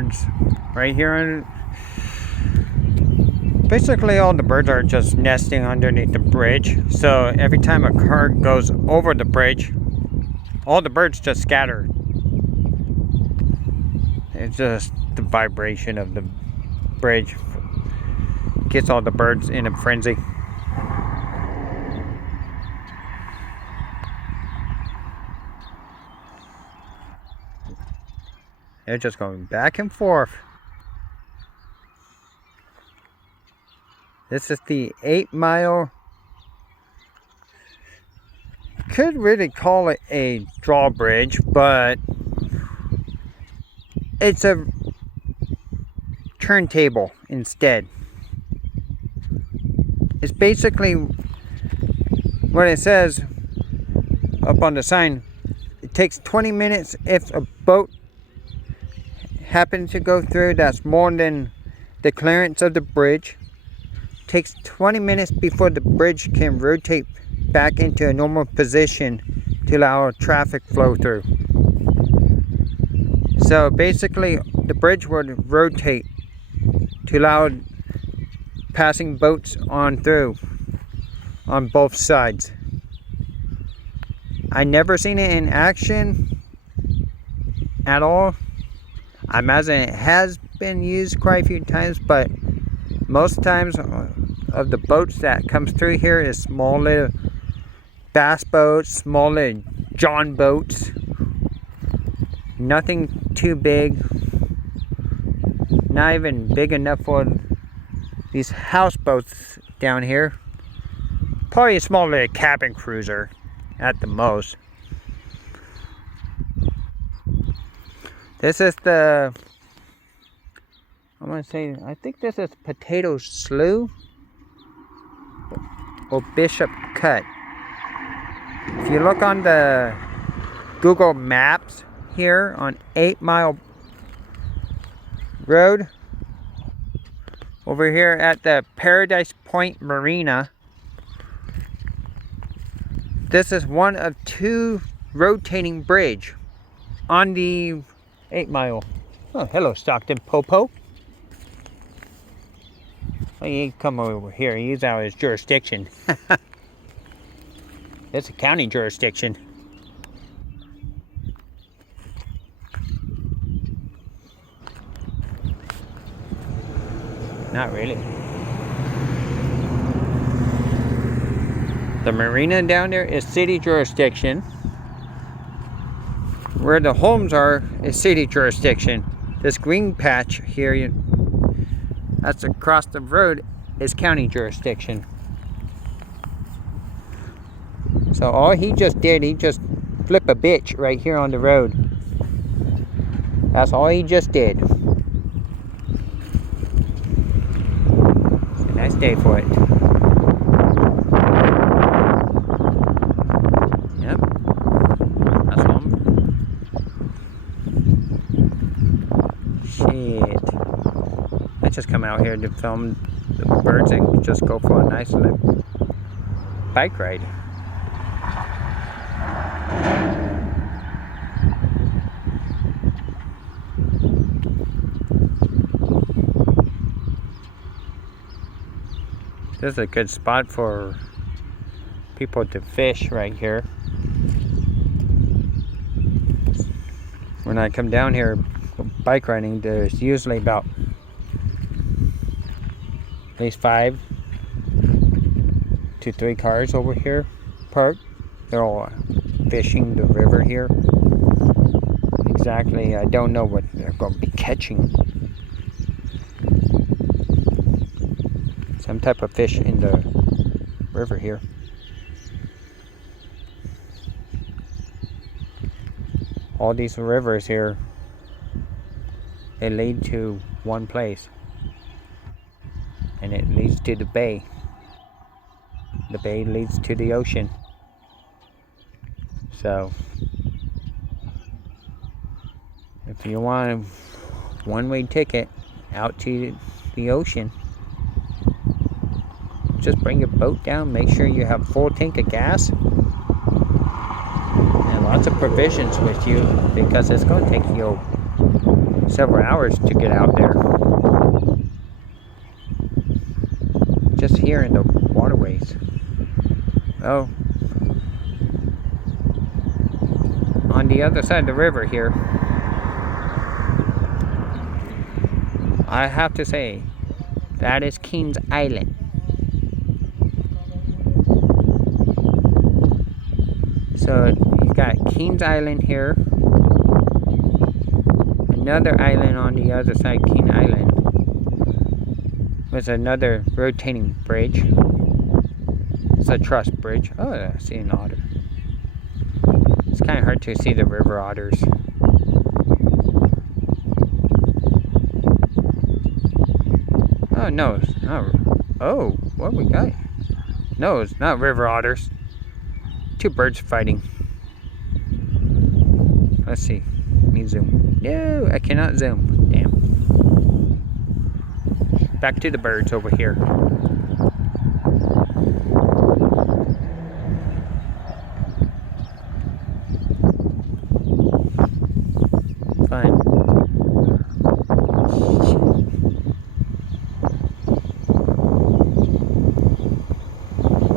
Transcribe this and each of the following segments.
birds right here. Basically all the birds are just nesting underneath the bridge. So every time a car goes over the bridge, all the birds just scatter. It's just the vibration of the bridge gets all the birds in a frenzy. They're just going back and forth. This is the 8 Mile. Could really call it a drawbridge, but it's a turntable instead. It's basically what it says up on the sign. It takes 20 minutes if a boat happens to go through that's more than the clearance of the bridge. It takes 20 minutes before the bridge can rotate back into a normal position to allow traffic flow through. So basically the bridge would rotate to allow passing boats on through on both sides. I never seen it in action at all. I imagine it has been used quite a few times, but most times of the boats that comes through here is small little bass boats, small little John boats. Nothing too big. Not even big enough for these houseboats down here. Probably a small little cabin cruiser at the most. This is the, I want to say, I think this is Potato Slough or Bishop Cut. If you look on the Google Maps here on 8 Mile Road, over here at the Paradise Point Marina, this is one of two rotating bridge on the 8 Mile. Oh, hello, Stockton Popo. Oh, he come over here. He's out of his jurisdiction. It's a county jurisdiction. Not really. The marina down there is city jurisdiction. Where the homes are is city jurisdiction. This green patch here, that's across the road, is county jurisdiction. So all he just did, he just flipped a bitch right here on the road. That's all he just did. It's a nice day for it. Just come out here to film the birds and just go for a nice little bike ride. This is a good spot for people to fish right here. When I come down here bike riding, there's usually about at least 5 to 3 cars over here parked. They're all fishing the river here. Exactly, I don't know what they're going to be catching. Some type of fish in the river here. All these rivers here, they lead to one place. And it leads to the bay. The bay leads to the ocean. So, if you want a one-way ticket out to the ocean, just bring your boat down, make sure you have full tank of gas, and lots of provisions with you, because it's going to take you several hours to get out there. Just here in the waterways. Oh. On the other side of the river here, I have to say, that is Kings Island. So you got Kings Island here, another island on the other side, King Island, with another rotating bridge. It's a truss bridge. Oh, I see an otter. It's kind of hard to see the river otters. Oh no, it's not. Oh, what we got? No, it's not river otters. Two birds fighting. Let's see. Let me zoom. No, I cannot zoom. Damn. Back to the birds over here. Fun.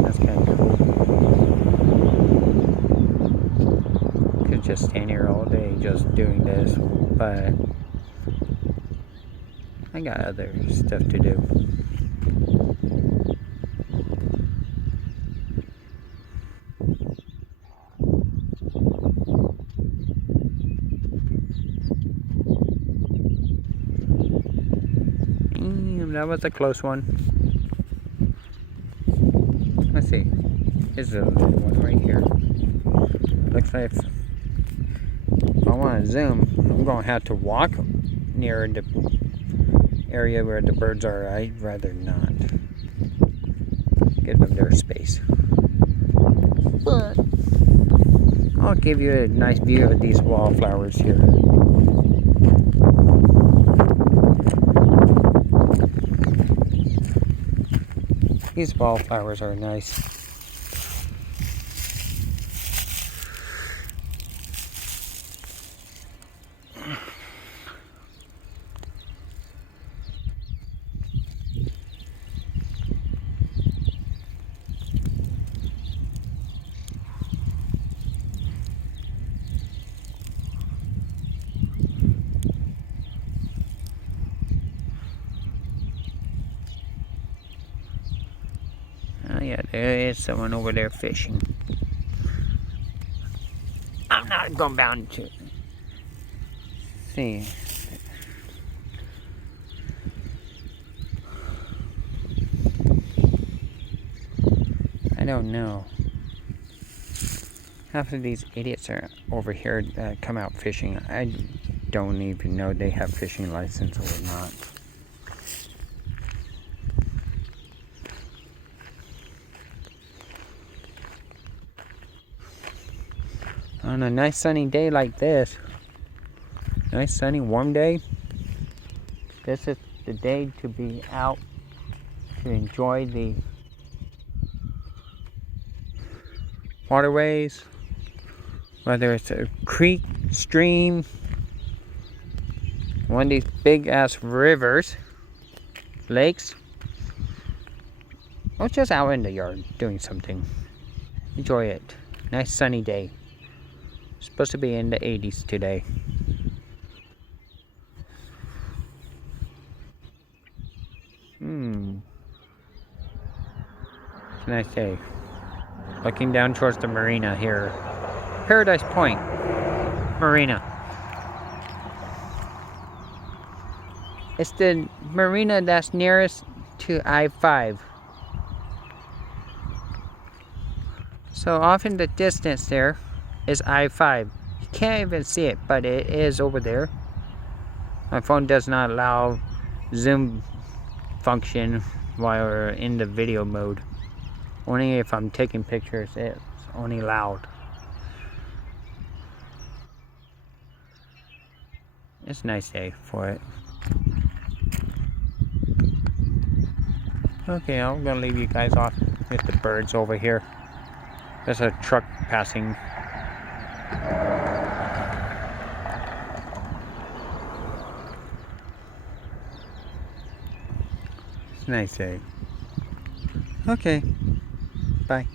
That's kind of cool. Could just stand here all day just doing this, but I got other stuff to do. That was a close one. Let's see. There's a little one right here. Looks like if I want to zoom, I'm going to have to walk near the area where the birds are. I'd rather not. Give them their space. But I'll give you a nice view of these wallflowers here. These wallflowers are nice. Oh yeah, there is someone over there fishing. I'm not going bound to see. I don't know. Half of these idiots are over here that come out fishing. I don't even know they have fishing license or not. On a nice sunny day like this, nice sunny warm day, this is the day to be out to enjoy the waterways, whether it's a creek, stream, one of these big ass rivers, lakes, or just out in the yard doing something. Enjoy it. Nice sunny day. Supposed to be in the 80s today. It's a nice day. Looking down towards the marina here. Paradise Point Marina. It's the marina that's nearest to I-5. So off in the distance there is I-5. You can't even see it, but it is over there. My phone does not allow zoom function while we're in the video mode. Only if I'm taking pictures, it's only allowed. It's a nice day for it. Okay, I'm gonna leave you guys off with the birds over here. There's a truck passing. It's a nice day. Okay. Bye.